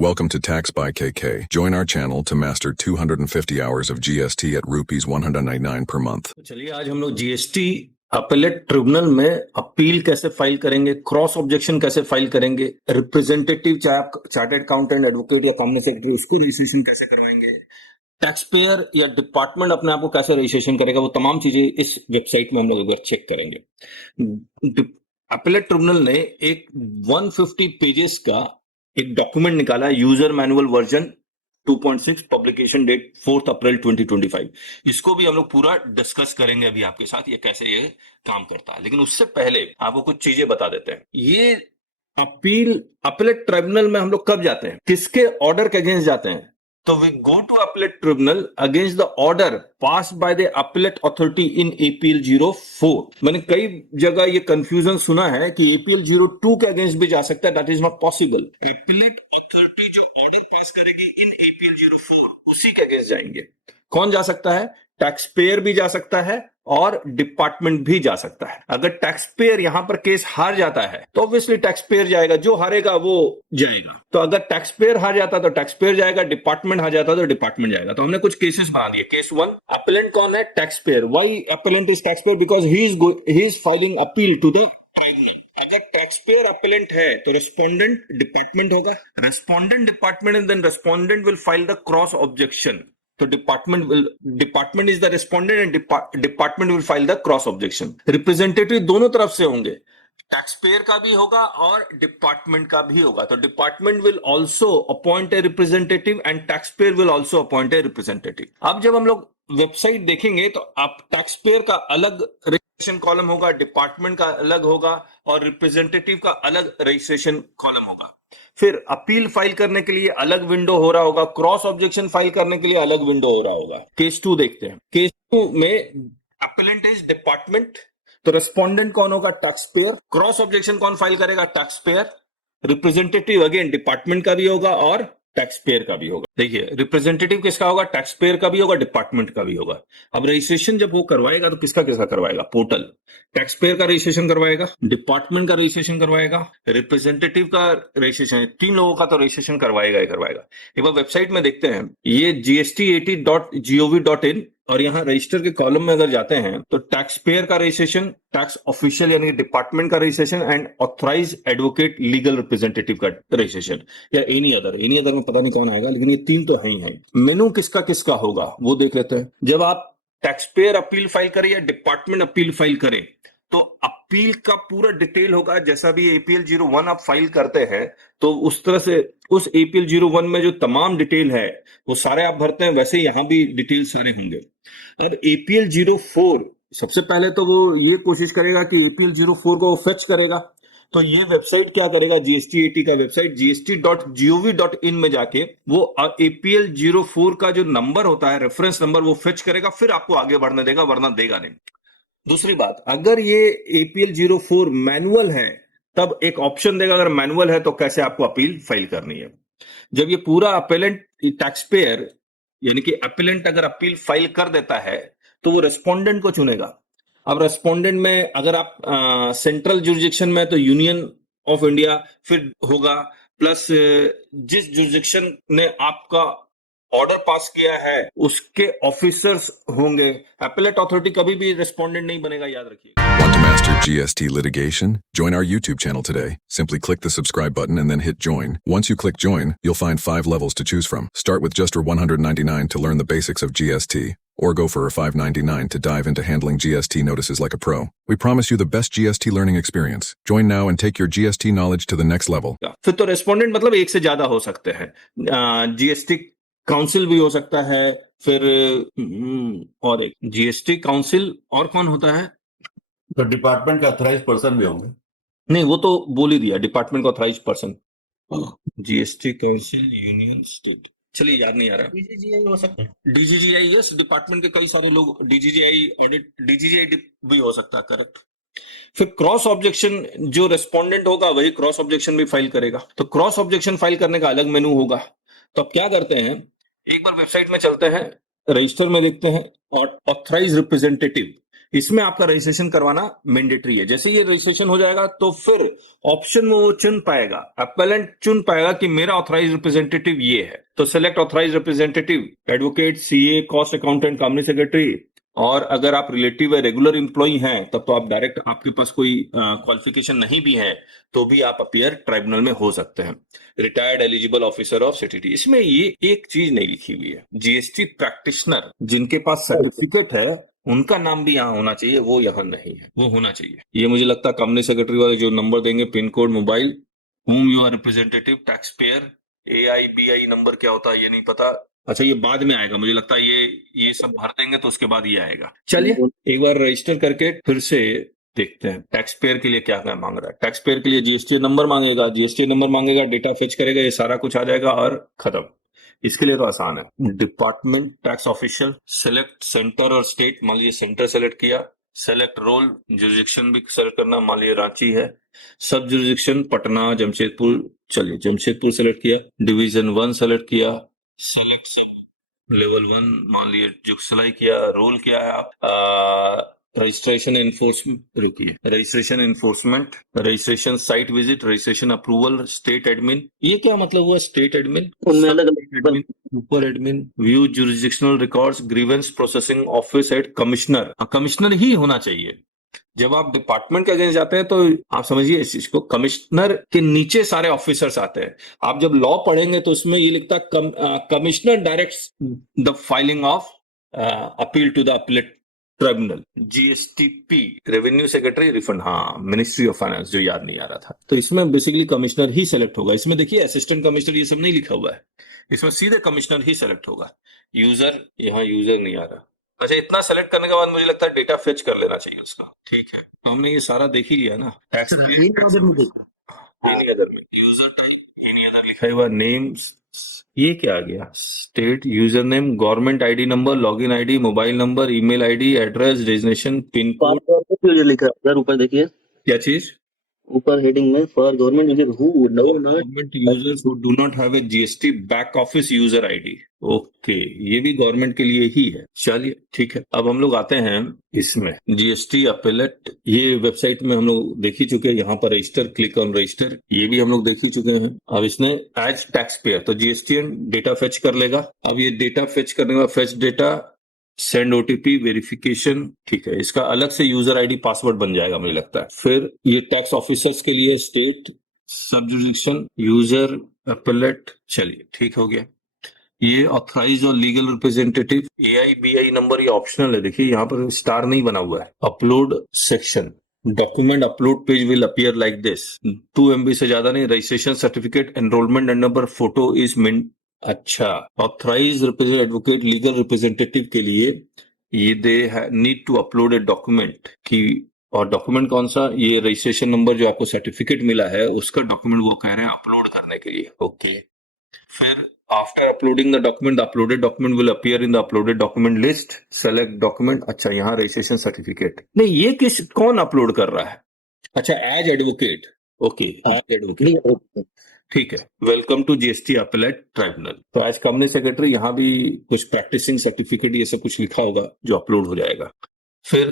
Welcome to Tax by KK. Join our channel to master 250 hours of GST at rupees 199 per month. चलिए आज हम लोग GST appellate tribunal में appeal कैसे file करेंगे, cross objection कैसे फाइल करेंगे, रिप्रेजेंटेटिव चाहे आप चार्टर्ड अकाउंटेंट, एडवोकेट या कंपनी सेक्रेटरी उसको रजिस्ट्रेशन कैसे करवाएंगे, टैक्स पेयर या डिपार्टमेंट अपने आप को कैसे रजिस्ट्रेशन करेगा, वो तमाम चीजें इस वेबसाइट में हम लोग एक बार चेक करेंगे। अपीलेट ट्रिब्यूनल ने एक 150 पेजेस का एक डॉक्यूमेंट निकाला, user manual version 2.6, publication date 4 April 2025। इसको भी हम लोग पूरा डिस्कस करेंगे अभी आपके साथ, ये कैसे ये काम करता है। लेकिन उससे पहले आपको कुछ चीजें बता देते हैं। ये अपीलेट ट्रिब्यूनल में हम लोग कब जाते हैं, किसके ऑर्डर के अगेंस्ट जाते हैं? तो we go to appellate tribunal against the order pass by the appellate authority in APL 04। मैंने कई जगह ये कंफ्यूजन सुना है कि एपीएल 02 के अगेंस्ट भी जा सकता है, that is not possible. Appellate authority जो ऑर्डर पास करेगी इन एपीएल 04 उसी के अगेंस्ट जाएंगे। कौन जा सकता है? टैक्स पेयर भी जा सकता है और डिपार्टमेंट भी जा सकता है। अगर टैक्स पेयर यहां पर केस हार जाता है तो ऑब्वियसली टैक्स पेयर जाएगा, जो हारेगा वो जाएगा। तो अगर टैक्स पेयर हार जाता तो टैक्स पेयर जाएगा, डिपार्टमेंट हार जाता तो डिपार्टमेंट जाएगा। तो हमने कुछ केसेस बना दिए। केस 1, अपीलेंट कौन है? Tax payer. Why appellant is tax payer? Because he is filing appeal to the tribunal. अगर टैक्स पेयर अपीलेंट है तो रेस्पोंडेंट डिपार्टमेंट होगा, respondent department and then respondent will file the cross objection. तो department is the respondent and department will file the cross objection. Representative दोनों तरफ से होंगे, tax payer का भी होगा और डिपार्टमेंट का भी होगा। तो department will also appoint a representative and tax payer will also appoint a representative. अब जब हम लोग वेबसाइट देखेंगे तो आप टैक्स पेयर का अलग रजिस्ट्रेशन कॉलम होगा, डिपार्टमेंट का अलग होगा और रिप्रेजेंटेटिव का अलग रजिस्ट्रेशन कॉलम होगा। फिर अपील फाइल करने के लिए अलग विंडो हो रहा होगा, क्रॉस ऑब्जेक्शन फाइल करने के लिए अलग विंडो हो रहा होगा। केस 2 देखते हैं। केस 2 में अपीलेंट इज डिपार्टमेंट, तो रेस्पोंडेंट कौन होगा? Tax payer. क्रॉस ऑब्जेक्शन कौन फाइल करेगा? Tax payer. Representative again department का भी होगा और टैक्स पेयर का भी होगा। देखिए रिप्रेजेंटेटिव किसका होगा? टैक्स पेयर का भी होगा, डिपार्टमेंट का भी होगा। अब रजिस्ट्रेशन जब वो करवाएगा तो किसका किसका करवाएगा? पोर्टल टैक्स पेयर का रजिस्ट्रेशन करवाएगा, डिपार्टमेंट का रजिस्ट्रेशन करवाएगा, रिप्रेजेंटेटिव का रजिस्ट्रेशन, 3 लोगों का तो रजिस्ट्रेशन करवाएगा ही करवाएगा। एक बार वेबसाइट में देखते हैं, ये gst80.gov.in और यहाँ रजिस्टर के कॉलम में अगर जाते हैं तो टैक्स पेयर का रजिस्ट्रेशन, टैक्स ऑफिशियल यानी डिपार्टमेंट का registration and authorise advocate legal representative का रजिस्ट्रेशन या एनी अदर में पता नहीं कौन आएगा, लेकिन ये 3 तो है ही है। मेनू किसका किसका होगा वो देख लेते हैं। जब आप टैक्स पेयर अपील फाइल करें या डिपार्टमेंट अपील फाइल करें तो अपील का पूरा डिटेल होगा। जैसा भी एपीएल 01 आप फाइल करते हैं तो उस तरह से उस एपीएल 01 में जो तमाम डिटेल है वो सारे आप भरते हैं, वैसे यहाँ भी डिटेल सारे होंगे। अब एपीएल 04 सबसे पहले तो वो ये कोशिश करेगा कि एपीएल 04 को फेच करेगा। तो ये वेबसाइट क्या करेगा? जीएसटी80 का वेबसाइट gst.gov.in में जाके वो एपीएल 04 का जो नंबर होता है, रेफरेंस नंबर, वो फेच करेगा, फिर आपको आगे बढ़ने देगा, वरना देगा नहीं। दूसरी बात, अगर ये एपीएल 04 मैनुअल है तब एक ऑप्शन देगा, अगर मैनुअल है तो कैसे आपको अपील फाइल करनी है। जब ये पूरा अपीलेंट टैक्स पेयर यानी कि अपीलेंट अगर अपील फाइल कर देता है तो वो रेस्पोंडेंट को चुनेगा। अब रेस्पोंडेंट में अगर आप सेंट्रल जुरिडिक्शन में तो यूनियन ऑफ इंडिया फिर होगा, प्लस जिस जुरिडिक्शन ने आपका ऑर्डर पास किया है उसके ऑफिसर्स होंगे। अपीलेट अथॉरिटी कभी भी रेस्पोंडेंट नहीं बनेगा, याद रखिए। Want to master GST litigation? Join our YouTube channel today. Simply click the subscribe button and then hit join. Once you click join, you'll find 5 levels to choose from. Start with just $199 to learn the basics of GST, or go for $599 to dive into handling GST notices like a pro. We promise you the best GST learning experience. Join now and take your GST knowledge to the next level. फिर तो respondent मतलब एक से ज्यादा हो सकते हैं, GST council भी हो सकता है, फिर और एक जीएसटी काउंसिल और कौन होता है? तो डिपार्टमेंट का ऑथराइज पर्सन भी होंगे। नहीं, वो तो बोल ही दिया, डिपार्टमेंट का authorise person. GST council, union, state, चलिए याद नहीं आ रहा। डीजीजीआई हो सकता है। डीजीजीआई, यस, डिपार्टमेंट के कई सारे लोग डीजीजीआई ऑडिट, डीजीजीआई भी हो सकता है, करेक्ट। फिर क्रॉस ऑब्जेक्शन, जो रेस्पोंडेंट होगा वही क्रॉस ऑब्जेक्शन भी फाइल करेगा। तो क्रॉस ऑब्जेक्शन फाइल करने का अलग मेनू होगा। तो अब क्या करते हैं, एक बार वेबसाइट में चलते हैं, रजिस्टर में देखते हैं और ऑथराइज रिप्रेजेंटेटिव, इसमें आपका रजिस्ट्रेशन करवाना मैंडेटरी है। जैसे ये रजिस्ट्रेशन हो जाएगा तो फिर ऑप्शन में वो चुन पाएगा, अपेलेंट चुन पाएगा कि मेरा ऑथराइज रिप्रेजेंटेटिव ये है। तो select authorise representative, advocate, CA, cost accountant, company secretary. और अगर आप रिलेटिव है, रेगुलर एम्प्लॉई हैं, तब तो आप डायरेक्ट, आपके पास कोई क्वालिफिकेशन नहीं भी है तो भी आप अपीयर ट्राइब्यूनल में हो सकते हैं। Retired eligible officer of city. इसमें ये एक चीज नहीं लिखी हुई है, जीएसटी प्रैक्टिशनर जिनके पास सर्टिफिकेट है उनका नाम भी यहाँ होना चाहिए, वो यहाँ नहीं है, वो होना चाहिए। ये मुझे लगता है कंपनी सेक्रेटरी वाले जो नंबर देंगे, pin code, mobile, whom you are representative, tax payer, AIBI number क्या होता है ये नहीं पता। अच्छा ये बाद में आएगा, मुझे लगता है ये सब भर देंगे तो उसके बाद ये आएगा। चलिए एक बार रजिस्टर करके फिर से देखते हैं टैक्स पेयर के लिए क्या क्या मांग रहा है। टैक्स पेयर के लिए जीएसटी नंबर मांगेगा, जीएसटी नंबर मांगेगा, डेटा फेच करेगा, ये सारा कुछ आ जाएगा और खत्म। इसके लिए तो आसान है। Department tax official, select centre और स्टेट, मान लीजिए सेंटर सेलेक्ट किया, सेलेक्ट रोल, जुरिडिक्शन भी सेलेक्ट करना, मान लीजिए रांची है, सब जुरिडिक्शन पटना, जमशेदपुर, चलिए जमशेदपुर सेलेक्ट किया, डिवीजन 1 सेलेक्ट किया, सेलेक्ट सब लेवल 1 मान लीजिए जुगसलाई किया, रोल क्या है आप, रजिस्ट्रेशन एनफोर्समेंट, रुकिए, registration enforcement, registration site visit, registration approval, state admin. ये क्या मतलब हुआ स्टेट एडमिन? उनमें अलग एडमिन, ऊपर admin, view jurisdictional records, grievance processing office at commissioner. Commissioner ही होना चाहिए। जब आप डिपार्टमेंट के अगेंस्ट जाते हैं तो आप समझिए इस चीज को, कमिश्नर के नीचे सारे ऑफिसर्स आते हैं। आप जब लॉ पढ़ेंगे तो उसमें ये लिखता है commissioner directs the filing of appeal to the appellate tribunal. GSTP, revenue secretary, refund, हाँ मिनिस्ट्री ऑफ फाइनेंस, जो याद नहीं आ रहा था। तो इसमें बेसिकली कमिश्नर ही सेलेक्ट होगा। इसमें देखिए असिस्टेंट कमिश्नर ये सब नहीं लिखा हुआ है, इसमें सीधे कमिश्नर ही सेलेक्ट होगा। यूजर, यहाँ यूजर नहीं आ रहा। अच्छा इतना सेलेक्ट करने के बाद मुझे लगता है डेटा फेच कर लेना चाहिए उसका। ठीक है, तो हमने ये सारा देख ही लिया ना। टैक्स अदर में देखो। यूजर टाइप, एनी अदर लिखा हुआ, नेम, ये क्या आ गया, state, user name, government ID number, login ID, mobile number, email ID, address, designation, pin code. Password लिखा है अदर, ऊपर देखिए, क्या चीज? ऊपर हेडिंग में for government user who do not government users who do not have a GST back office user ID. Okay, ये भी गवर्नमेंट के लिए ही है। चलिए ठीक है, अब हम लोग आते हैं इसमें जीएसटी अपीलेट। ये वेबसाइट में हम लोग देख ही चुके हैं। यहाँ पर रजिस्टर, क्लिक ऑन रजिस्टर, ये भी हम लोग देख ही चुके हैं। अब इसने एज टैक्स पेयर, तो जीएसटीएन डेटा फेच कर लेगा। अब ये डेटा फेच करने का, fetch data, send OTP, verification, ठीक है, इसका अलग से यूजर आईडी पासवर्ड बन जाएगा मुझे लगता है। फिर ये टैक्स ऑफिसर्स के लिए स्टेट, सब जुरिडिक्शन, यूजर, अपीलेट, चलिए ठीक हो गया। ये authorise or legal representative, AIBI number ये ऑप्शनल है, देखिए यहाँ पर स्टार नहीं बना हुआ है। Upload section, document upload page will appear like this, 2 MB से ज्यादा नहीं, registration certificate, enrolment number, photo is meant. अच्छा, authorise represent advocate, legal representative के लिए ये they need to upload a document की, और डॉक्यूमेंट कौन सा, ये रजिस्ट्रेशन नंबर जो आपको सर्टिफिकेट मिला है उसका डॉक्यूमेंट वो कह रहे हैं अपलोड करने के लिए। ओके, फिर after uploading the document, the uploaded document will appear in the uploaded document list, select document. अच्छा यहाँ रजिस्ट्रेशन सर्टिफिकेट नहीं, ये कौन अपलोड कर रहा है? अच्छा as advocate, okay as advocate, ठीक है। Welcome to GST appellate tribunal. तो आज कंपनी सेक्रेटरी, यहाँ भी कुछ प्रैक्टिसिंग सर्टिफिकेट ये सब कुछ लिखा होगा जो अपलोड हो जाएगा। फिर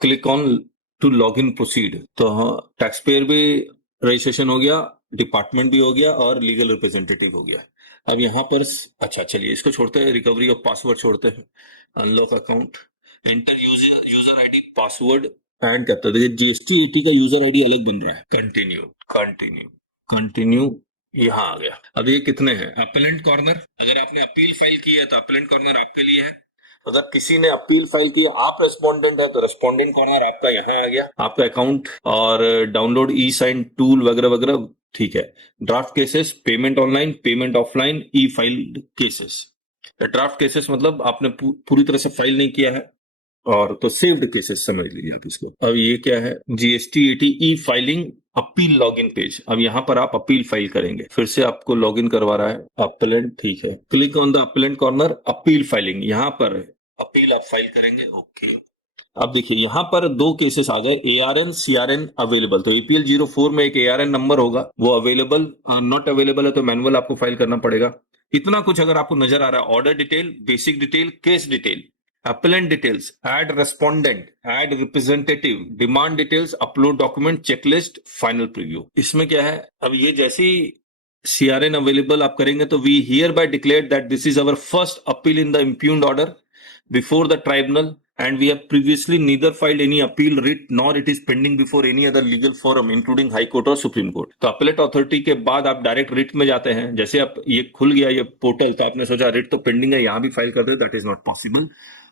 click on to log in proceed, तो टैक्स पेयर भी रजिस्ट्रेशन हो गया, डिपार्टमेंट भी हो गया और लीगल रिप्रेजेंटेटिव हो गया। अब यहाँ पर अच्छा चलिए इसको छोड़ते हैं, रिकवरी ऑफ पासवर्ड छोड़ते हैं, unlock account, enter user ID, password and करते हैं। जीएसटी 80 का यूजर आईडी अलग बन रहा है। कंटिन्यू कंटिन्यू कंटिन्यू, यहाँ आ गया। अब ये कितने हैं? अपीलेंट कॉर्नर, अगर आपने अपील फाइल की है तो अपीलेंट कॉर्नर आपके लिए है। अगर किसी ने अपील फाइल की, आप रेस्पोंडेंट है तो रेस्पोंडेंट कॉर्नर आपका यहाँ आ गया। आपका अकाउंट और डाउनलोड ई साइन टूल वगैरह वगैरह, ठीक है। Draft cases, payment online, payment offline, e file cases. Draft cases मतलब आपने पूरी तरह से फाइल नहीं किया है, और तो सेव्ड केसेस समझ लीजिए आप इसको। अब ये क्या है? जीएसटी 80 ई फाइलिंग अपील लॉगिन पेज। अब यहाँ पर आप अपील फाइल करेंगे, फिर से आपको लॉगिन करवा रहा है अपीलेंट, ठीक है। Click on the appellate corner, appeal filing, यहाँ पर अपील आप फाइल करेंगे। ओके, अब देखिए यहाँ पर 2 केसेस आ गए, ARN CRN अवेलेबल। तो APL 04 में एक ARN नंबर होगा, वो अवेलेबल, नॉट अवेलेबल है तो मैनुअल आपको फाइल करना पड़ेगा। इतना कुछ अगर आपको नजर आ रहा है, order detail, basic detail, case detail, appellant details, add respondent, add representative, demand details, upload document, checklist, final preview. इसमें क्या है, अब ये जैसी CRN available आप करेंगे तो we hereby declare that this is our first appeal in the impugned order before the tribunal and we have previously neither filed any appeal writ nor it is pending before any other legal forum including high court और supreme court. तो appellate authority के बाद आप direct writ में जाते हैं. जैसे आप ये खुल गया ये पोर्टल तो आपने सोचा रिट तो पेंडिंग है यहां भी फाइल कर दे, दैट इज नॉट पॉसिबल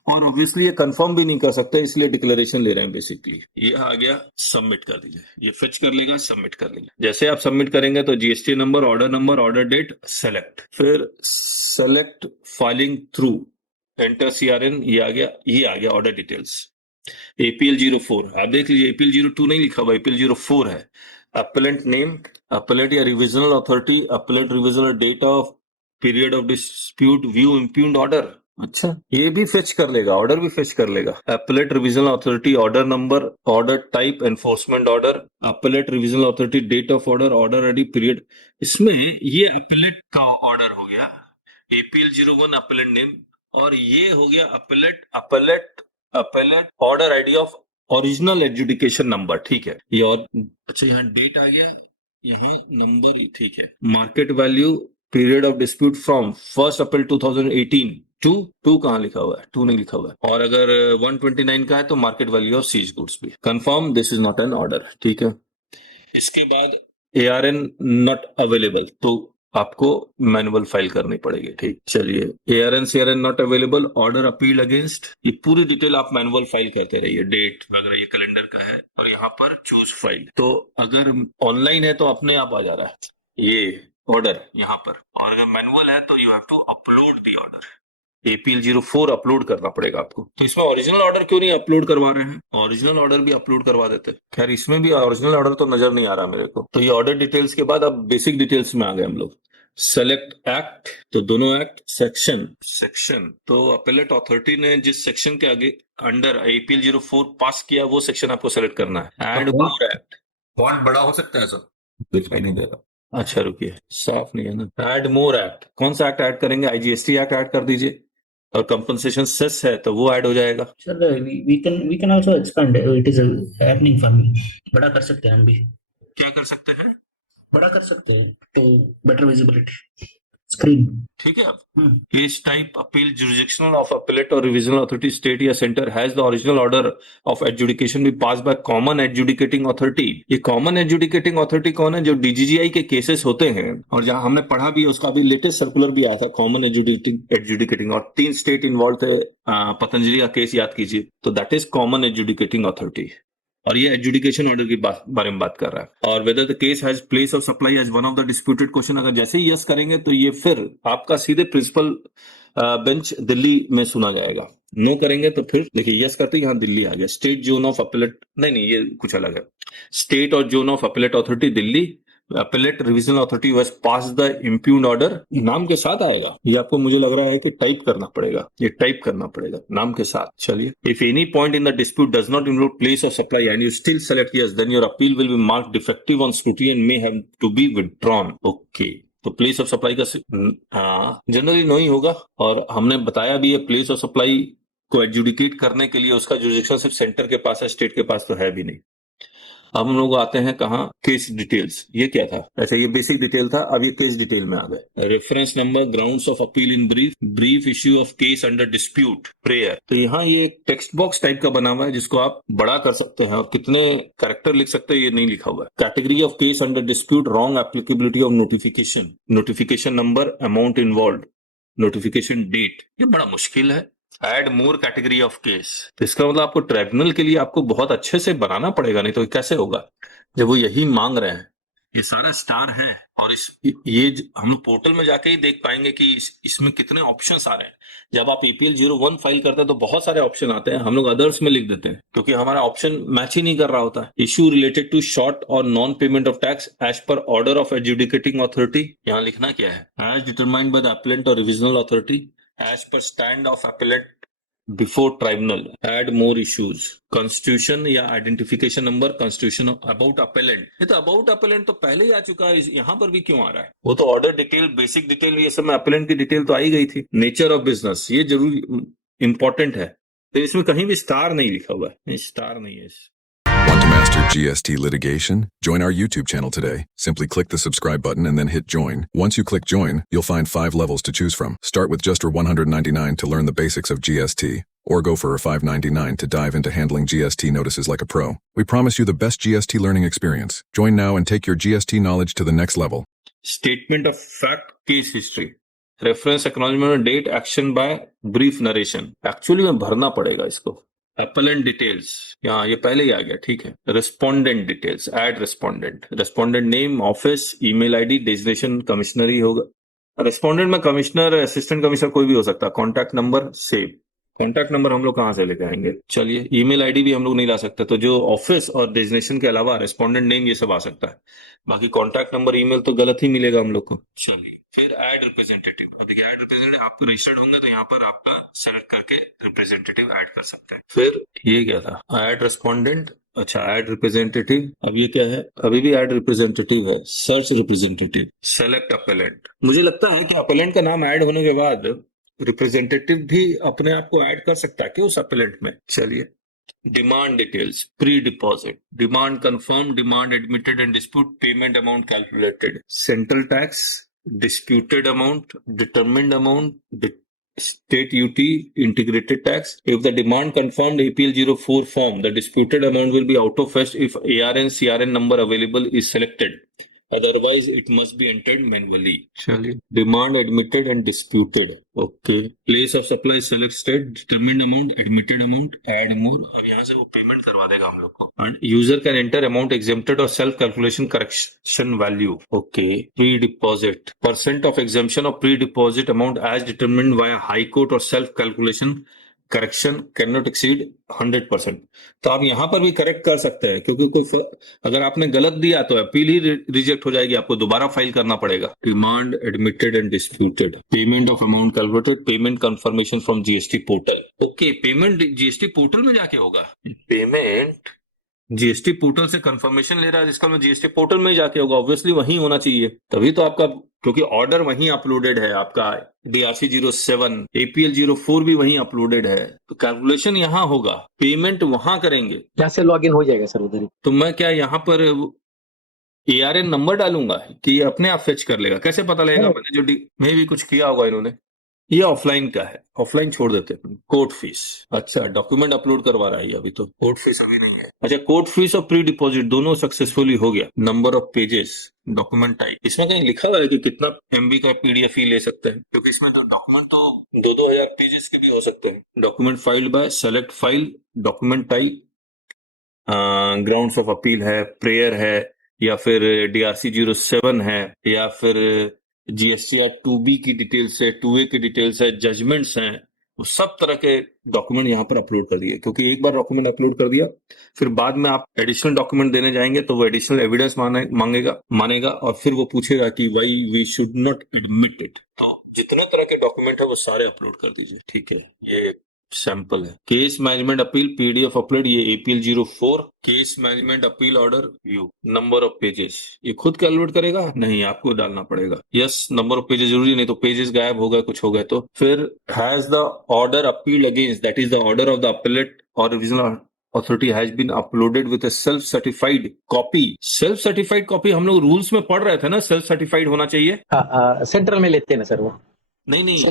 और ऑब्वियसली ये कंफर्म भी नहीं कर सकते इसलिए डिक्लेरेशन ले रहे हैं. बेसिकली ये आ गया, सबमिट कर दीजिए. ये फिच कर लेगा, सबमिट कर लेगा. जैसे आप सबमिट करेंगे तो GST number, order date, select, फिर select filing through, enter CRN, ये आ गया ऑर्डर डिटेल्स. APL 04 आप देख लीजिए, APL 02 नहीं लिखा हुआ, APL 04 है. अपलेंट नेम, अपलेट या revisional authority, appellate revisional date of period of dispute, view impugned order. अच्छा, ये भी फेच कर लेगा, ऑर्डर भी फेच कर लेगा. Appellate revisional authority, order number, order type, enforcement order, appellate revisional authority, date of order, order ID, period. इसमें ये अपलेट का ऑर्डर हो गया, APL 01 अपलेट नेम, और ये हो गया अपलेट order ID of original adjudication number. ठीक है, ये और अच्छा यहाँ डेट आ गया, यही नंबर. ठीक है, market value, period of dispute from 1 April 2018 to कहाँ लिखा हुआ है, 2 नहीं लिखा हुआ है. और अगर 129 का है तो market value of seize goods भी. Confirm, this is not an order. ठीक है, इसके बाद ARN नॉट अवेलेबल तो आपको मैनुअल फाइल करनी पड़ेगी. ठीक, चलिए, ARN CRN not available, order appeal against, ये पूरी डिटेल आप मैनुअल फाइल करते रहिए. डेट वगैरह ये कैलेंडर का है और यहाँ पर चूज फाइल. तो अगर ऑनलाइन है तो अपने आप आ जा रहा है ये ऑर्डर यहाँ पर, और अगर मैनुअल है तो you have to upload the order. APL 04 upload करना पड़ेगा आपको. तो इसमें ओरिजिनल ऑर्डर क्यों नहीं अपलोड करवा रहे हैं, ओरिजिनल ऑर्डर भी अपलोड करवा देते. खैर इसमें भी ओरिजिनल ऑर्डर तो नजर नहीं आ रहा मेरे को. तो ये ऑर्डर डिटेल्स के बाद अब बेसिक डिटेल्स में आ गए हम लोग. सेलेक्ट एक्ट, तो दोनों एक्ट, सेक्शन तो अपीलेट अथॉरिटी ने जिस सेक्शन के आगे अंडर APL 04 पास किया वो सेक्शन आपको सेलेक्ट करना है. एंड मोर एक्ट, फॉन्ट बड़ा हो सकता है सर, दिखाई नहीं दे रहा. अच्छा रुकिए, साफ नहीं है ना. एड मोर एक्ट, कौन सा एक्ट ऐड करेंगे, IGST एक्ट ऐड कर दीजिए. और कंपनसेशन सेस है तो वो ऐड हो जाएगा. Sir, we can also expand. It is happening for me. बड़ा कर सकते हैं हम भी. क्या कर सकते हैं, बड़ा कर सकते हैं to better visibility screen. ठीक है. अब case type appeal jurisdictional of appellate or revisional authority state या centre has the original order of adjudication be pass by common adjudicating authority. ये कॉमन एडजुडिकेटिंग अथॉरिटिटी कौन है, जो DGGI के cases होते हैं और जहां हमने पढ़ा भी उसका भी लेटेस्ट सर्कुलर भी आया था, कॉमन एडजुडिकेटिंग, और 3 स्टेट इन्वॉल्व थे. पतंजलि का केस याद कीजिए, तो that is common adjudicating authority. और ये एडजुडिकेशन ऑर्डर के बारे में बात कर रहा है. और whether the case has place of supply as one of the disputed question, अगर जैसे ही यस करेंगे तो ये फिर आपका सीधे प्रिंसिपल बेंच दिल्ली में सुना जाएगा. नो करेंगे तो फिर देखिए, यस करते यहाँ दिल्ली आ गया. स्टेट जोन ऑफ अपीलेट, नहीं ये कुछ अलग है. State or zone of appellate authority Delhi, appellate revisional authority was pass the impugned order, नाम के साथ आएगा. ये आपको मुझे लग रहा है कि टाइप करना पड़ेगा, ये टाइप करना पड़ेगा नाम के साथ. चलिए, if any point in the dispute does not include place of supply and you still select yes, then your appeal will be marked defective on scrutiny and may have to be withdrawn. Okay, तो place of supply का generally no ही होगा. और हमने बताया भी है, place of supply को एडजुडिकेट करने के लिए उसका जुरिडिक्शन सिर्फ सेंटर के पास है, स्टेट के पास तो है भी नहीं. अब हम लोग आते हैं कहाँ, केस डिटेल्स. ये क्या था, अच्छा ये बेसिक डिटेल था, अब ये केस डिटेल में आ गए. Reference number, grounds of appeal in brief issue of case under dispute, prayer. तो यहाँ ये टेक्स्ट बॉक्स टाइप का बना हुआ है जिसको आप बड़ा कर सकते हैं और कितने कैरेक्टर लिख सकते हैं ये नहीं लिखा हुआ है. Category of case under dispute, wrong applicability of notification number, amount involve, notification date. ये बड़ा मुश्किल है. Add more category of case, तो इसका मतलब आपको ट्राइब्यूनल के लिए आपको बहुत अच्छे से बनाना पड़ेगा, नहीं तो कैसे होगा जब वो यही मांग रहे हैं. ये सारा स्टार है और ये हम लोग पोर्टल में जाके ही देख पाएंगे कि इसमें कितने ऑप्शंस आ रहे हैं. जब आप APL 01 फाइल करते हैं तो बहुत सारे ऑप्शन आते हैं, हम लोग अदर्स में लिख देते हैं क्योंकि हमारा ऑप्शन मैच ही नहीं कर रहा होता. Issue related to short or non payment of tax as per order of adjudicating authority. यहाँ लिखना क्या है, as determined by the appellant or revisional authority as per stand of appellate before tribunal. Add more issues. Constitution या identification number, constitution about appellant. ये तो about appellant तो पहले ही आ चुका है, यहाँ पर भी क्यों आ रहा है. वो तो ऑर्डर डिटेल, बेसिक डिटेल, ये सब में appellant की डिटेल तो आई गई थी. नेचर ऑफ बिजनेस, ये जरूर इंपॉर्टेंट है. तो इसमें कहीं भी स्टार नहीं लिखा हुआ है, नहीं स्टार नहीं है। Want to master GST litigation? Join our YouTube channel today. Simply click the subscribe button and then hit join. Once you click join, you'll find 5 levels to choose from. Start with just $199 to learn the basics of GST, or go for $599 to dive into handling GST notices like a pro. We promise you the best GST learning experience. Join now and take your GST knowledge to the next level. Statement of fact, case history, reference, acknowledgement, date, action by brief narration. Actually में भरना पड़ेगा इसको। Appellant details, यहाँ ये पहले ही आ गया, ठीक है। Respondent details, add respondent, respondent name, office, email ID, designation commissioner ही होगा। Respondent में कमिश्नर, असिस्टेंट कमिश्नर कोई भी हो सकता है। Contact number save, contact number हम लोग कहाँ से लेके आएंगे? चलिए, ईमेल आईडी भी हम लोग नहीं ला सकते, तो जो ऑफिस और डेजिग्नेशन के अलावा रेस्पोंडेंट नेम ये सब आ सकता है। बाकी कॉन्टैक्ट नंबर, ईमेल तो गलत ही मिलेगा हम लोग को। चलिए, फिर ऐड रिप्रेजेंटेटिव। अब देखिए, ऐड रिप्रेजेंटेटिव आप रजिस्टर्ड होंगे तो यहाँ पर आपका सेलेक्ट करके रिप्रेजेंटेटिव ऐड कर सकते हैं। फिर ये क्या था? ऐड रेस्पोंडेंट, अच्छा ऐड रिप्रेजेंटेटिव। अब ये क्या है? अभी भी ऐड रिप्रेजेंटेटिव है। Search representative, select appellant. मुझे लगता है कि अपेलेंट का नाम ऐड होने के बाद रिप्रेजेंटेटिव भी अपने आप को ऐड कर सकता है क्या उस अपेलेंट में? चलिए, demand details, pre deposit, demand confirm, demand admitted and dispute, payment amount calculated, central tax, disputed amount, determined amount, state duty, integrated tax. If the demand confirmed APL 04 form, the disputed amount will be auto-fetched if ARN CRN number available is selected. Otherwise, it must be entered manually. चलिए, demand admitted and disputed. Okay. Place of supply selected, determined amount, admitted amount, add more. अब यहाँ से वो payment करवा देगा हम लोग को. And user can enter amount exempted or self calculation correction value. Okay. Pre-deposit. Percent of exemption of pre-deposit amount as determined via high court or self calculation correction can not exceed 100%। तो आप यहां पर भी correct कर सकते हैं, क्योंकि कोई अगर आपने गलत दिया तो अपील ही रिजेक्ट हो जाएगी, आपको दोबारा फाइल करना पड़ेगा। Demand admitted and disputed, payment of amount calculated, payment confirmation from GST portal. Okay, payment GST portal में जाके होगा। पेमेंट जीएसटी पोर्टल से कंफर्मेशन ले रहा है, जिसका जीएसटी पोर्टल में ही जाके होगा। ऑब्वियसली वहीं होना चाहिए, तभी तो आपका, क्योंकि ऑर्डर वहीं अपलोडेड है आपका। डीआरसी 07, एपीएल 04 भी वहीं अपलोडेड है, तो कैलकुलेशन यहाँ होगा, पेमेंट वहां करेंगे। यहाँ से लॉगिन हो जाएगा सर उधर ही। तो मैं क्या यहाँ पर एआरएन नंबर डालूंगा कि ये अपने आप फेच कर लेगा? कैसे पता लगेगा? मैंने जो में भी कुछ किया होगा इन्होंने। ये ऑफलाइन का है, ऑफलाइन छोड़ देते हैं। कोर्ट फीस, अच्छा डॉक्यूमेंट अपलोड करवा रहा है अभी, तो कोर्ट फीस अभी नहीं है। अच्छा, कोर्ट फीस और प्री डिपॉजिट दोनों सक्सेसफुली हो गया। Number of pages, document type, इसमें कहीं लिखा हुआ है कि कितना एमबी का पीडीएफ ही ले सकते हैं? क्योंकि इसमें तो डॉक्यूमेंट तो 2-2000 पेजेस के भी हो सकते हैं। Document filed by, select file, document type, grounds of appeal है, प्रेयर है, या फिर डीआरसी 07 है, या फिर जीएसटीआर 2B की डिटेल्स है, 2A की डिटेल्स है, जजमेंट्स हैं, वो सब तरह के डॉक्यूमेंट यहाँ पर अपलोड कर दिए। क्योंकि एक बार डॉक्यूमेंट अपलोड कर दिया, फिर बाद में आप एडिशनल डॉक्यूमेंट देने जाएंगे तो वो एडिशनल एविडेंस मानेगा और फिर वो पूछेगा कि why we should not admit it. तो जितने तरह के डॉक्यूमेंट है वो सारे अपलोड कर दीजिए, ठीक है। ये सैंपल है। Case management appeal PDF upload, ये APL 04, case management appeal order view, number of pages, ये खुद कैलकुलेट करेगा? नहीं, आपको डालना पड़ेगा। यस, नंबर ऑफ पेजेस जरूरी, नहीं तो पेजेस गायब हो गए, कुछ हो गए तो। फिर has the order appeal against, that is the order of the appellate or revisional authority has been uploaded with a self certified copy. Self certified copy हम लोग रूल्स में पढ़ रहे थे ना, सेल्फ सर्टिफाइड होना चाहिए। सेंट्रल में लेते हैं ना सर वो। नहीं,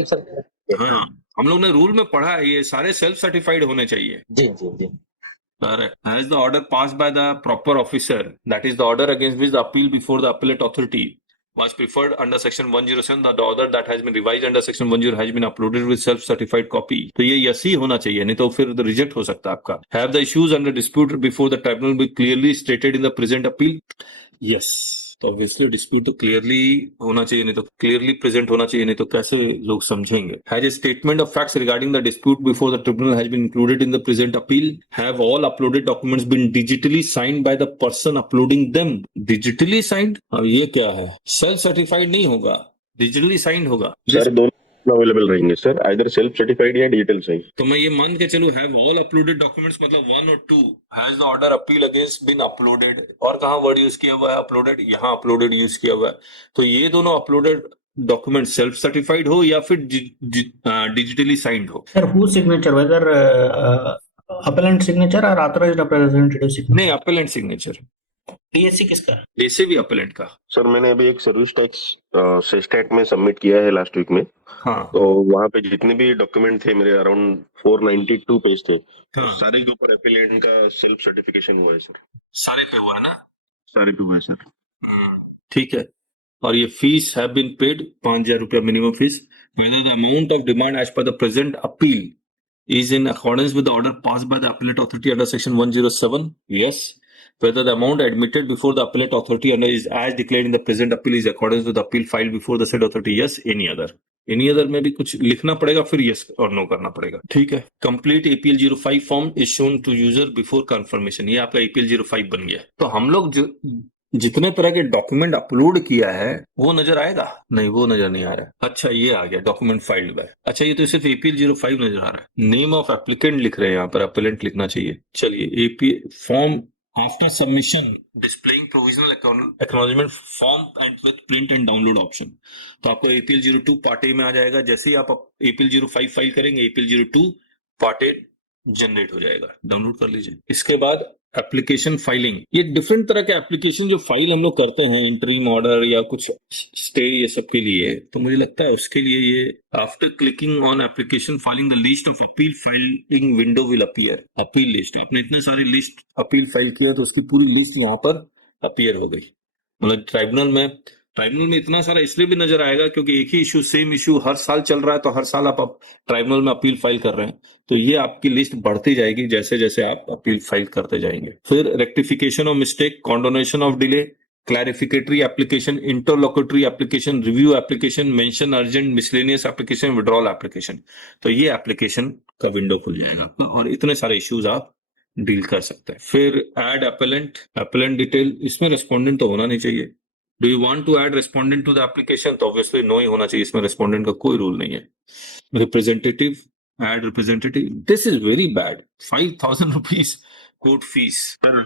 हाँ, हम लोग ने रूल में पढ़ा है, ये सारे सेल्फ सर्टिफाइड होने चाहिए। जी जी जी। Correct. As the order passed by the proper officer, that is the order against which the appeal before the appellate authority was preferred under section 107, the order that has been revised under section 10 has been uploaded with self-certified copy. तो ये yes he होना चाहिए, नहीं तो फिर reject हो सकता है आपका। Have the issues under dispute before the tribunal be clearly stated in the present appeal? Yes. तो ऑब्वियसली डिस्प्यूट तो क्लियरली होना चाहिए, नहीं तो क्लियरली प्रेजेंट होना चाहिए, नहीं तो कैसे लोग समझेंगे। Has a statement of facts regarding the dispute before the tribunal has been included in the present appeal. Have all uploaded documents been digitally signed by the person uploading them. Digitally signed, अब ये क्या है? Self certified नहीं होगा, digitally signed होगा। Sir दोनों available रहेंगे sir, either self certified या डिजिटल साइन। तो मैं ये मान के चलूं, हैव ऑल अपलोडेड डॉक्यूमेंट्स मतलब 1 और 2, has the order appeal against been uploaded, और कहां वर्ड यूज किया हुआ है अपलोडेड? यहाँ अपलोडेड यूज किया हुआ है। तो ये दोनों अपलोडेड डॉक्यूमेंट सेल्फ सर्टिफाइड हो या फिर डिजिटली साइंड हो। Sir, whose signature? Whether appellant signature or authorized representative नहीं, signature? Appellant signature. DSC किसका? ऐसे भी अपेलेंट का। सर मैंने अभी एक सर्विस टैक्स सेस्टेट में सबमिट किया है लास्ट वीक में, हाँ तो वहां पे जितने भी डॉक्यूमेंट थे मेरे अराउंड 492 पेज थे, तो हाँ, सारे के ऊपर एफिलिएट का सेल्फ सर्टिफिकेशन हुआ है सर। सारे पे हुआ है ना। सारे पे हुआ है सर। ठीक है। और ये फीस हैव बीन पेड 5,000 रुपया minimum fees. Whether the amount of demand as per the present appeal is in accordance with the order passed by the appellate authority under section 107, yes. Whether the amount admitted before the appellate authority under is as declared in the present appeal is accordance with the appeal filed before the said authority, yes. Any other, any other में भी कुछ लिखना पड़ेगा, फिर yes or no करना पड़ेगा। ठीक है। Complete APL 05 form is shown to user before confirmation. ये आपका एपीएल 05 बन गया। तो हम लोग जितने तरह के डॉक्यूमेंट अपलोड किया है वो नजर आएगा? नहीं, वो नजर नहीं आ रहा है। अच्छा, ये आ गया डॉक्यूमेंट फाइल्ड बाय। अच्छा, ये तो सिर्फ एपीएल 05 नजर आ रहा है। नेम ऑफ एप्लीकेंट लिख रहे हैं यहाँ पर, अपेलेंट लिखना चाहिए। चलिए, AP form after submission displaying provisional acknowledgement form and with print and download option. तो आपको एपीएल 02 पार्ट ए में आ जाएगा। जैसे ही आप एपीएल 05 फाइल करेंगे, एपीएल 02 पार्ट ए जनरेट हो जाएगा। डाउनलोड कर लीजिए। इसके बाद एप्लीकेशन फाइलिंग। ये डिफरेंट तरह के एप्लीकेशन जो फाइल हम लोग करते हैं, इंटरिम ऑर्डर या कुछ स्टे, ये सब के लिए, तो मुझे लगता है उसके लिए ये after clicking on application filing the list of appeal filing window will appear. Appeal list, आपने इतने सारे लिस्ट अपील फाइल किया तो उसकी पूरी लिस्ट यहाँ पर अपीयर हो गई। मतलब ट्राइब्यूनल में इतना सारा इसलिए भी नजर आएगा क्योंकि एक ही इशू, सेम इशू हर साल चल रहा है, तो हर साल आप ट्राइब्यूनल में अपील फाइल कर रहे हैं, तो ये आपकी लिस्ट बढ़ती जाएगी जैसे जैसे आप अपील फाइल करते जाएंगे। फिर rectification of mistake, condonation of delay, clarificatory application, interlocutory application, review application, mention urgent, miscellaneous application, withdrawal application. तो ये एप्लीकेशन का विंडो खुल जाएगा आपका और इतने सारे इश्यूज आप डील कर सकते हैं। फिर एड अपेलेंट डिटेल, इसमें रेस्पोंडेंट तो होना नहीं चाहिए। Do you want to add respondent to the application, तो ऑब्वियसली नो ही होना चाहिए, इसमें रेस्पोंडेंट का कोई रूल नहीं है। Representative, add representative, this is very bad. 5,000 rupees court fees. अपना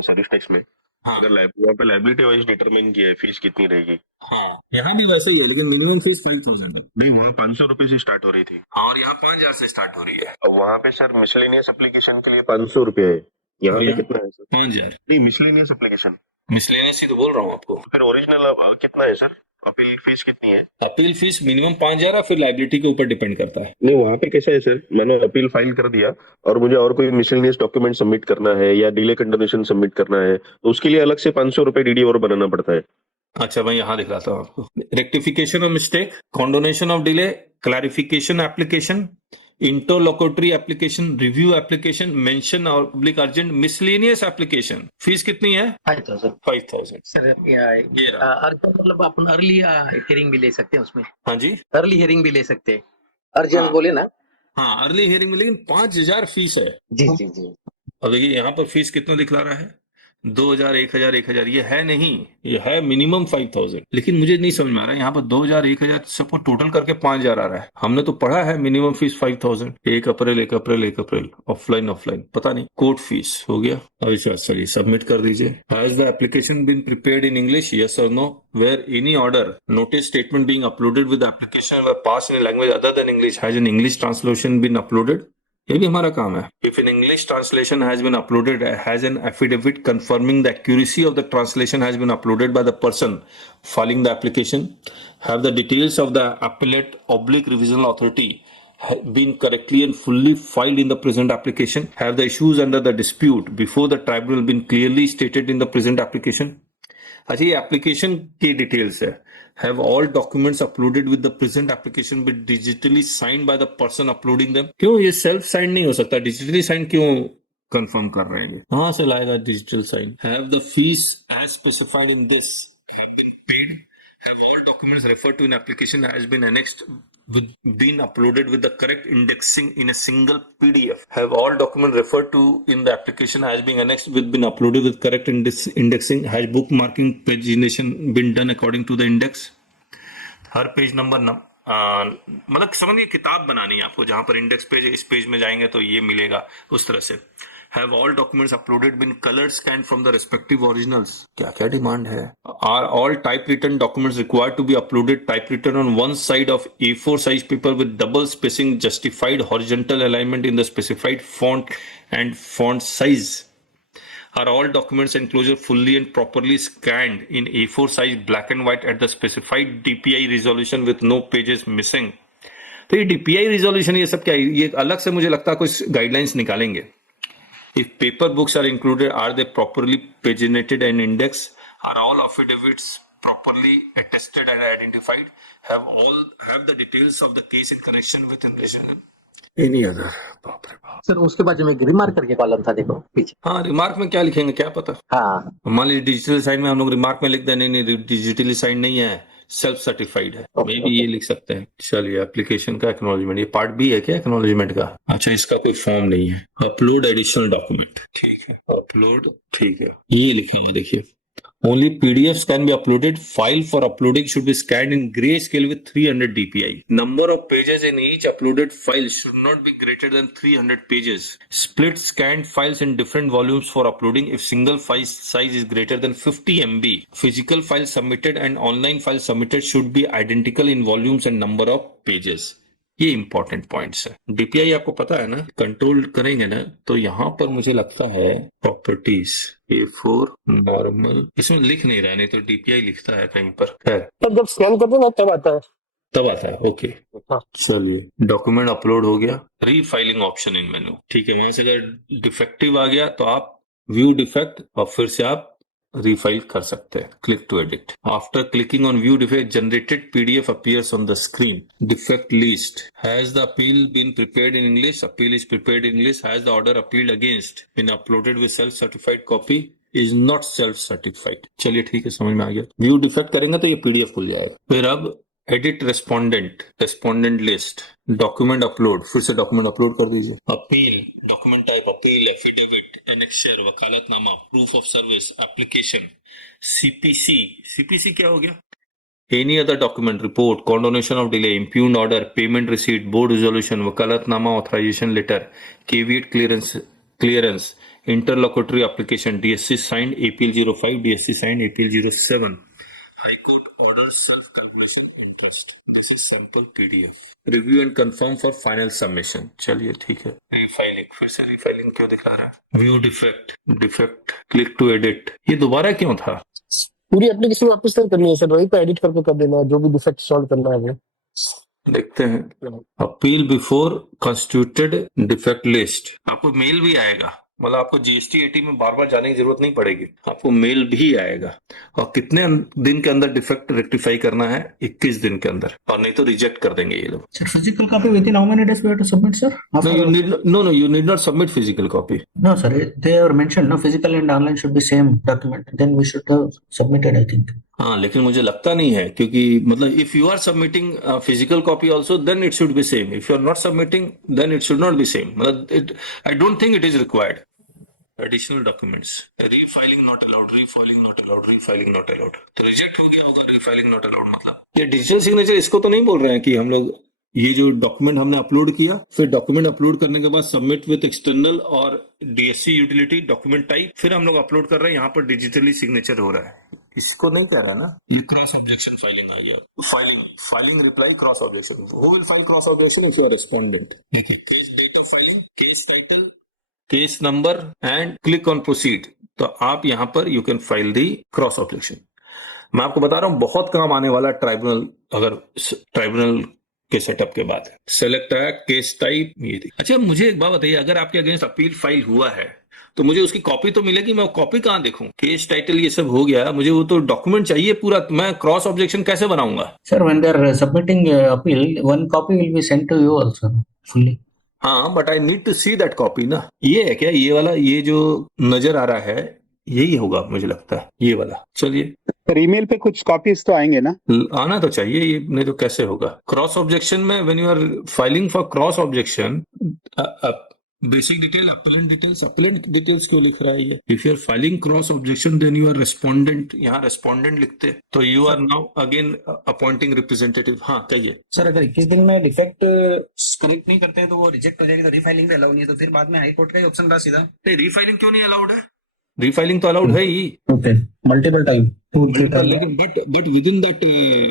सर्विस टैक्स में हाँ अगर वहाँ पे लाइबिलिटी वाइज डिटरमाइन किया है फीस कितनी रहेगी। हाँ, यहाँ भी वैसे ही है, लेकिन मिनिमम फीस 5,000 है। नहीं, वहाँ 500 रुपए से स्टार्ट हो रही थी और यहाँ 5,000 से स्टार्ट हो रही है। और वहाँ पे सर मिसलेनियस एप्लीकेशन के लिए 500 रुपए है। यहाँ पे कितना है सर? 5,000 नहीं, मिसलेनियस एप्लीकेशन। मिसलेनियस ही तो बोल रहा हूँ आपको। फिर ओरिजिनल कितना है सर? अपील फीस कितनी है? अपील फीस मिनिमम 5,000 है, फिर लाइबिलिटी के ऊपर डिपेंड करता है। नहीं, वहाँ पे कैसा है सर, मानो अपील फाइल कर दिया और मुझे और कोई मिसलेनियस डॉक्यूमेंट सबमिट करना है या डिले कंडोनेशन सबमिट करना है, तो उसके लिए अलग से 500 रुपए डीडी और बनाना पड़ता है। अच्छा, मैं यहाँ दिखाता हूँ आपको। Rectification of mistake, condonation of delay, clarification application, interlocutory application, review application, mention oblique urgent, miscellaneous application. Fees कितनी है? 5,000 5,000। सर। ये रहा। अर्जेंट मतलब अपन अर्ली हियरिंग भी ले सकते हैं उसमें। हाँ जी, अर्ली हियरिंग भी ले सकते हैं। अर्जेंट हाँ। बोले ना। हाँ, अर्ली हियरिंग में, लेकिन 5,000 फीस है। जी जी जी। अब देखिए यहाँ पर फीस कितना दिखला रहा है, 2,000, 1,000, 1,000। ये है नहीं, ये है मिनिमम 5,000। लेकिन मुझे नहीं समझ में आ रहा है, यहाँ पर 2,000, 1,000 सबको टोटल करके 5,000 आ रहा है। हमने तो पढ़ा है मिनिमम फीस 5,000। 1 अप्रैल, 1 अप्रैल, 1 अप्रैल, ऑफलाइन पता नहीं। कोर्ट फीस हो गया। अभी चलिए सबमिट कर दीजिए। Has the application been prepared in English, yes or no? Where any order, notice, statement being uploaded with application pass in language other than English, has an English translation been uploaded? ये भी हमारा काम है। If an English translation has been uploaded, has an affidavit confirming the accuracy of the translation has been uploaded by the person filing the application, have the details of the appellate oblique revisional authority been correctly and fully filed in the present application, have the issues under the dispute before the tribunal been clearly stated in the present application। अच्छा, ये application की details है। Have all documents uploaded with the present application been digitally signed by the person uploading them. क्यों ये self sign नहीं हो सकता? Digitally sign क्यों कंफर्म कर रहे हैं? कहां से लाएगा digital sign? Have the fees as specified in this have been paid, have all documents referred to in application has been annexed been uploaded with the correct indexing in a single PDF. Have all document referred to in the application has been annexed with been uploaded with correct indexing. Has bookmarking pagination been done according to the index? Her page number मतलब समझिए किताब बनानी है आपको, जहां पर index page, इस page में जाएंगे तो ये मिलेगा, उस तरह से। Have all documents uploaded been color scanned from the respective originals? क्या क्या डिमांड है? Are all typewritten documents required to be uploaded typewritten on one side of A4 size paper with double spacing, justified horizontal alignment in the specified font and font size? Are all documents enclosure fully and properly scanned in A4 size black and white at the specified DPI resolution with no pages missing? तो ये DPI resolution ये सब क्या है? ये अलग से मुझे लगता है कुछ गाइडलाइंस निकालेंगे. If paper books are included, are they properly paginated and indexed? Are all affidavits properly attested and identified? Have the details of the case in connection with any other? बाप रे बाप. सर उसके बाद जो एक remark करके column था देखो पीछे. हाँ, रिमार्क में क्या लिखेंगे क्या पता. हाँ मान लीजिए डिजिटल साइन में हम लोग रिमार्क में लिख दें नहीं डिजिटली साइन नहीं है, सेल्फ सर्टिफाइड है. मे भी ये लिख सकते हैं. चलिए एप्लीकेशन का एक्नॉलेजमेंट, ये पार्ट बी है क्या एक्नॉलेजमेंट का? अच्छा, इसका कोई फॉर्म नहीं है. अपलोड एडिशनल डॉक्यूमेंट, ठीक है. अपलोड, ठीक है. ये लिखा हुआ देखिए, only PDFs can be uploaded. File for uploading should be scanned in grayscale with 300 dpi. Number of pages in each uploaded file should not be greater than 300 pages. Split scanned files in different volumes for uploading if single file size is greater than 50 MB. Physical file submitted and online file submitted should be identical in volumes and number of pages. ये important points है. DPI आपको पता है ना, control करेंगे ना, तो यहाँ पर मुझे लगता है प्रॉपर्टीज A4 नॉर्मल, इसमें लिख नहीं रहा है, नहीं तो डीपीआई लिखता है कहीं पर. खैर जब स्कैन करते ना तब आता है. ओके. चलिए, डॉक्यूमेंट अपलोड हो गया. रीफाइलिंग ऑप्शन इन मेनू, ठीक है. वहां से अगर डिफेक्टिव आ गया तो आप व्यू डिफेक्ट और फिर से आप रीफाइल कर सकते हैं. Click to edit. After clicking on view defect, generated PDF appears on the screen. Defect list. Has the appeal been prepared in English? Appeal is prepared in English. Has the order appealed against been uploaded with self certified copy? Is not self certified. चलिए ठीक है, समझ में आ गया. View defect करेंगे तो ये PDF खुल जाएगा. फिर अब edit respondent list, document upload, फिर से डॉक्यूमेंट अपलोड कर दीजिए. Appeal, document type appeal, affidavit, annexure, vakalatnama, proof of service, application, CPC क्या हो गया? Any other document, report, condonation of delay, impugned order, payment receipt, board resolution, vakalatnama, authorisation letter, caveat clearance, interlocutory application, DSC signed APL 05, DSC signed APL 07, High Court order self-calculation interest. This is sample PDF. Review and confirm for final submission. चलिए ठीक है. Refiling, फिर से refiling क्यों दिखा रहा है? View defect, click to edit. ये दोबारा क्यों था? पूरी एप्लीकेशन वापस नहीं करनी है सर, वहीं पे एडिट करके कर देना है जो भी डिफेक्ट सॉल्व करना है वो. देखते हैं. Appeal before constituted defect list. आपको मेल भी आएगा, मतलब आपको जीएसटी एटी में बार बार जाने की जरूरत नहीं पड़ेगी, आपको मेल भी आएगा. और कितने दिन के अंदर डिफेक्ट रेक्टिफाई करना है? 21 दिन के अंदर, और नहीं तो रिजेक्ट कर देंगे ये लोग. Sir, physical copy within how many days we have to submit, sir? You need not submit physical copy. No, sir. They are mentioned. No, physical and online should be same document. Then we should have submitted, I think. हाँ, लेकिन मुझे लगता नहीं है, क्योंकि मतलब if you are submitting physical copy also then it should be same. If you are not submitting then it should not be same. मतलब I don't think it is required. Additional documents, refiling not allowed, refiling not allowed. तो reject हो गया होगा refiling not allowed. मतलब ये digital signature, इसको तो नहीं बोल रहे हैं कि हम लोग ये जो डॉक्यूमेंट हमने अपलोड किया, फिर डॉक्यूमेंट अपलोड करने के बाद सबमिट विद एक्सटर्नल और डीएससी यूटिलिटी डॉक्यूमेंट टाइप, फिर हम लोग अपलोड कर रहे हैं, यहाँ पर डिजिटली सिग्नेचर हो रहा है. इसको नहीं कह रहा ना. ये क्रॉस ऑब्जेक्शन फाइलिंग आ गया. Filing reply cross objection. Who will file cross objection? If you are respondent. Case date of filing, case title, case number and click on proceed. तो आप यहां पर you can file the cross objection. मैं आपको बता रहा हूं बहुत काम आने वाला ट्राइब्यूनल, अगर ट्राइब्यूनल के सेटअप के बाद. सेलेक्ट एक्ट, केस टाइप, ये थी. अच्छा, मुझे एक बात बताइए, अगर आपके अगेंस्ट अपील फाइल हुआ है तो मुझे उसकी कॉपी तो मिलेगी, मैं कॉपी कहां देखूं? केस टाइटल ये सब हो गया, मुझे वो तो डॉक्यूमेंट चाहिए पूरा. मैं क्रॉस ऑब्जेक्शन कैसे बनाऊंगा? Sir, when they are submitting appeal, one copy will be sent to you also fully. हाँ, but I need to see that copy ना. ये है क्या? ये वाला, ये जो नजर आ रहा है यही होगा मुझे लगता है, ये वाला. चलिए, सर ईमेल पे कुछ कॉपीज तो आएंगे ना? आना तो चाहिए, ये नहीं तो कैसे होगा? क्रॉस ऑब्जेक्शन में when you are filing for cross objection, basic detail, appellant details क्यों लिख रहा है ये? If you are filing cross objection then you are respondent, यहाँ रेस्पोंडेंट लिखते तो you are now again appointing representative. हाँ कहिए। सर अगर 21 दिन में डिफेक्ट करेक्ट नहीं करते हैं तो वो रिजेक्ट हो जाएगी, तो रीफाइलिंग भी अलाउ नहीं है, तो फिर बाद में हाई कोर्ट का ही ऑप्शन रहा सीधा। रीफाइलिंग क्यों नहीं अलाउड है? रीफाइलिंग तो अलाउड है ही, ओके, मल्टीपल टाइम, 2-3 टाइम। लेकिन but within that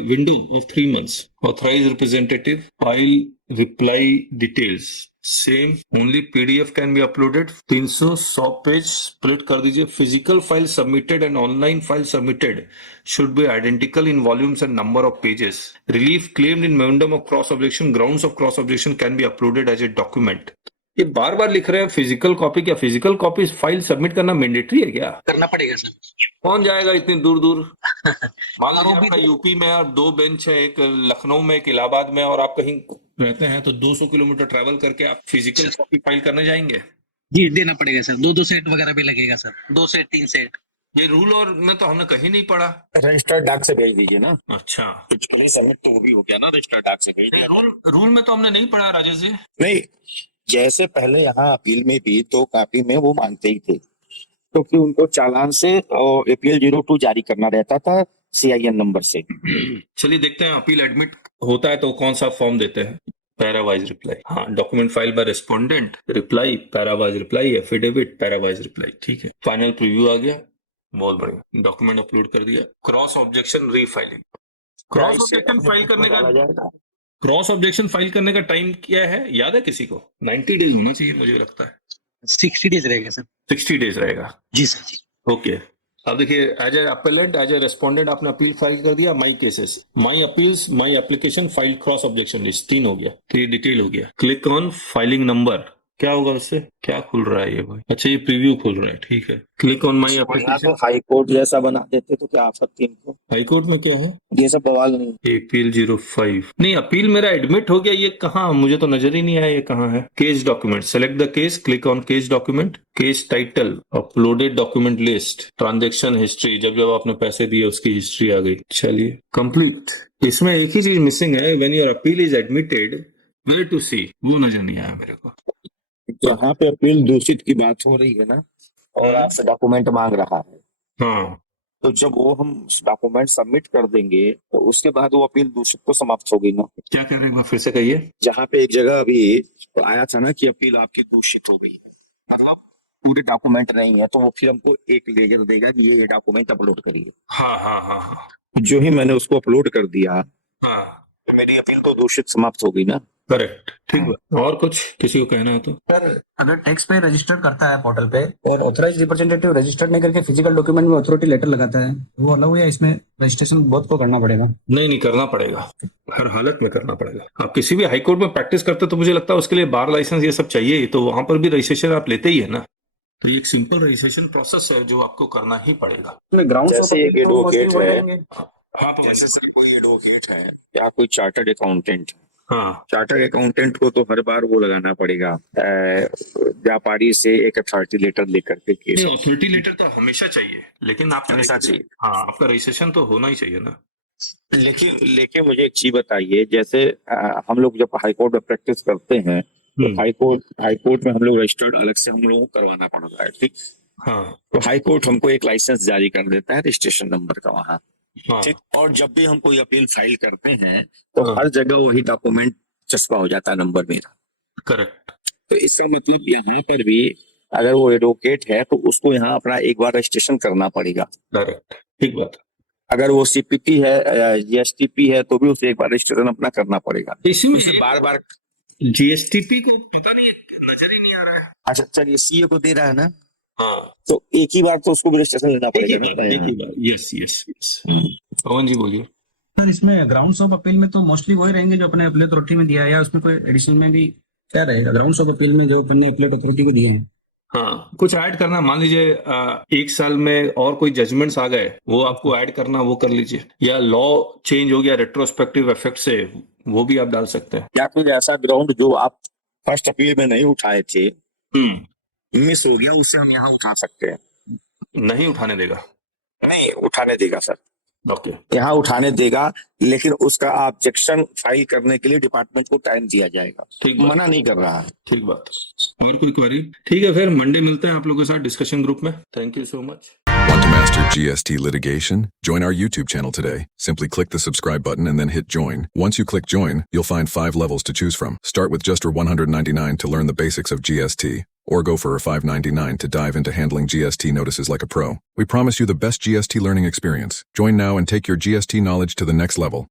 window of 3 months authorise representative file reply details same only PDF can be uploaded. 300 page split कर दीजिए। Physical file submitted and online file submitted should be identical in volumes and number of pages. Relief claimed in memorandum of cross objection, grounds of cross objection can be uploaded as a document. ये बार बार लिख रहे हैं physical copy. क्या physical copy file submit करना mandatory है क्या? करना पड़ेगा सर। कौन जाएगा इतनी दूर दूर? मान लीजिए आपका यूपी में और 2 बेंच है, एक लखनऊ में, एक इलाहाबाद में, और आप कहीं रहते हैं तो 200 किलोमीटर ट्रैवल करके आप फिजिकल कॉपी फाइल करने जाएंगे? जी देना पड़ेगा सर, 2-2 सेट वगैरह भी लगेगा सर, 2 सेट 3 सेट। ये रूल और में तो हमने कहीं नहीं पढ़ा। रजिस्टर्ड डाक से भेज दीजिए ना। अच्छा, फिजिकली सबमिट तो वो भी हो गया ना, रजिस्टर्ड डाक से भेज दिया। रूल में तो हमने नहीं पढ़ा राजेश जी। नहीं, जैसे पहले यहाँ अपील में भी 2 कॉपी में वो मांगते ही थे, क्योंकि उनको चालान से और APL 02 जारी करना रहता था CIN नंबर से। चलिए देखते हैं अपील एडमिट होता है तो कौन सा फॉर्म देते हैं। पैरावाइज रिप्लाई, हाँ, document file by respondent, reply, para-wise reply, affidavit, para-wise reply. ठीक है, फाइनल प्रीव्यू आ गया, बहुत बढ़िया। डॉक्यूमेंट अपलोड कर दिया। Cross objection refiling. Cross objection file करने का टाइम क्या है याद है किसी को? 90 डेज होना चाहिए मुझे लगता है। 60 डेज रहेगा सर। 60 डेज रहेगा। जी सर जी। ओके, अब देखिए, as a appellant, as a respondent आपने अपील फाइल कर दिया। My cases, my appeals, my application, file cross objection list, 3 हो गया। तो ये डिटेल हो गया। Click on filing number. क्या होगा उससे? क्या खुल रहा है ये भाई? अच्छा, ये प्रीव्यू खुल रहा है। ठीक है, click on my application. High court जैसा बना देते तो क्या आप सकते इनको? हाई कोर्ट में क्या है? ये सब बवाल नहीं। अपील 05 नहीं, अपील मेरा एडमिट हो गया। ये कहाँ? मुझे तो नजर ही नहीं आया ये कहाँ है। Case document, select the case, click on case document, case title, uploaded document list, transaction history, जब जब आपने पैसे दिए उसकी हिस्ट्री आ गई। चलिए, कंप्लीट। इसमें एक ही चीज मिसिंग है, when your appeal is admitted where to see, वो नजर नहीं आया मेरे को। जहाँ पे अपील दूषित की बात हो रही है ना, और आपसे डॉक्यूमेंट मांग रहा है, हाँ, तो जब वो हम डॉक्यूमेंट सबमिट कर देंगे तो उसके बाद वो अपील दूषित तो समाप्त होगी ना। क्या कर रहे हैं? फिर से कहिए। जहाँ पे एक जगह अभी आया था ना कि अपील आपकी दूषित हो गई, मतलब पूरे डॉक्यूमेंट नहीं है, तो वो फिर हमको एक लेटर देगा कि ये डॉक्यूमेंट अपलोड करिए। हाँ हाँ हाँ हाँ जो ही मैंने उसको अपलोड कर दिया हाँ, तो मेरी अपील तो दूषित समाप्त हो गई ना। करेक्ट, ठीक है। और कुछ किसी को कहना हो तो? सर अगर टैक्स पे रजिस्टर करता है पोर्टल पे और ऑथराइज रिप्रेजेंटेटिव रजिस्टर्ड नहीं करके फिजिकल डॉक्यूमेंट में अथॉरिटी लेटर लगाता है, वो अलाउ है? इसमें रजिस्ट्रेशन बहुत को करना पड़ेगा? नहीं, करना पड़ेगा, हर हालत में करना पड़ेगा। आप किसी भी हाईकोर्ट में प्रैक्टिस करते तो मुझे लगता है उसके लिए बार लाइसेंस ये सब चाहिए, तो वहां पर भी रजिस्ट्रेशन आप लेते ही है ना। तो ये एक सिंपल रजिस्ट्रेशन प्रोसेस है जो आपको करना ही पड़ेगा। जैसे एक एडवोकेट है, हाँ, तो जैसे सर कोई एडवोकेट है या कोई चार्टर्ड अकाउंटेंट, हाँ, चार्टर्ड अकाउंटेंट को तो हर बार वो लगाना पड़ेगा व्यापारी से एक अथॉरिटी लेटर लेकर के केस। अथॉरिटी लेटर तो हमेशा चाहिए, लेकिन आप हमेशा चाहिए। हाँ, आपका रजिस्ट्रेशन तो होना ही चाहिए ना। लेकिन मुझे एक चीज बताइए, जैसे हम लोग जब हाईकोर्ट में प्रैक्टिस करते हैं तो हाईकोर्ट में हम लोग रजिस्टर्ड अलग से हम लोग को करवाना पड़ता है, ठीक। हाँ, तो हाईकोर्ट हमको एक लाइसेंस जारी कर देता है रजिस्ट्रेशन नंबर का वहाँ, हाँ, ठीक। और जब भी हम कोई अपील फाइल करते हैं तो हर जगह वही डॉक्यूमेंट चस्पा हो जाता है, नंबर मेरा। करेक्ट। तो इसका मतलब यहाँ पर भी अगर वो एडवोकेट है तो उसको यहाँ अपना एक बार रजिस्ट्रेशन करना पड़ेगा। करेक्ट, ठीक बात। अगर वो CPP है, GSTP है, तो भी उसे एक बार रजिस्ट्रेशन अपना करना पड़ेगा। इसी में बार बार GSTP को पता नहीं, नजर ही नहीं आ रहा है। अच्छा, चलिए CA को दे रहा है ना, हाँ, तो एक ही बार तो उसको भी रजिस्ट्रेशन लेना एक ही पड़ेगा। बार। Yes yes yes. Pawan ji बोलिए। सर इसमें ग्राउंड्स ऑफ अपील में तो मोस्टली वही रहेंगे जो अपने अपील अथॉरिटी में दिया है, या उसमें कोई एडिशनल में भी क्या रहेगा ग्राउंड्स ऑफ अपील में जो अपने अपील अथॉरिटी को दिए हैं? हाँ, कुछ ऐड करना, मान लीजिए 1 साल में और कोई जजमेंट्स आ गए, वो आपको ऐड करना, वो कर लीजिए। या लॉ चेंज हो गया रेट्रोस्पेक्टिव इफेक्ट से, वो भी आप डाल सकते हैं। या कोई ऐसा ग्राउंड जो आप फर्स्ट अपील में नहीं उठाए थे, मिस हो गया, उससे हम यहाँ उठा सकते हैं। नहीं उठाने देगा? नहीं उठाने देगा सर, ओके, यहाँ उठाने देगा, लेकिन उसका ऑब्जेक्शन फाइल करने के लिए डिपार्टमेंट को टाइम दिया जाएगा। ठीक, मना नहीं कर रहा है। ठीक बात। और कोई क्वेरी? ठीक है, फिर मंडे मिलते हैं आप लोगों के साथ डिस्कशन ग्रुप में। Thank you so much. Want to master GST litigation? Join our YouTube channel today. Simply click the subscribe button and then hit join. Once you click join, you'll find 5 levels to choose from. Start with just $199 to learn the basics of GST, or go for $599 to dive into handling GST notices like a pro. We promise you the best GST learning experience. Join now and take your GST knowledge to the next level.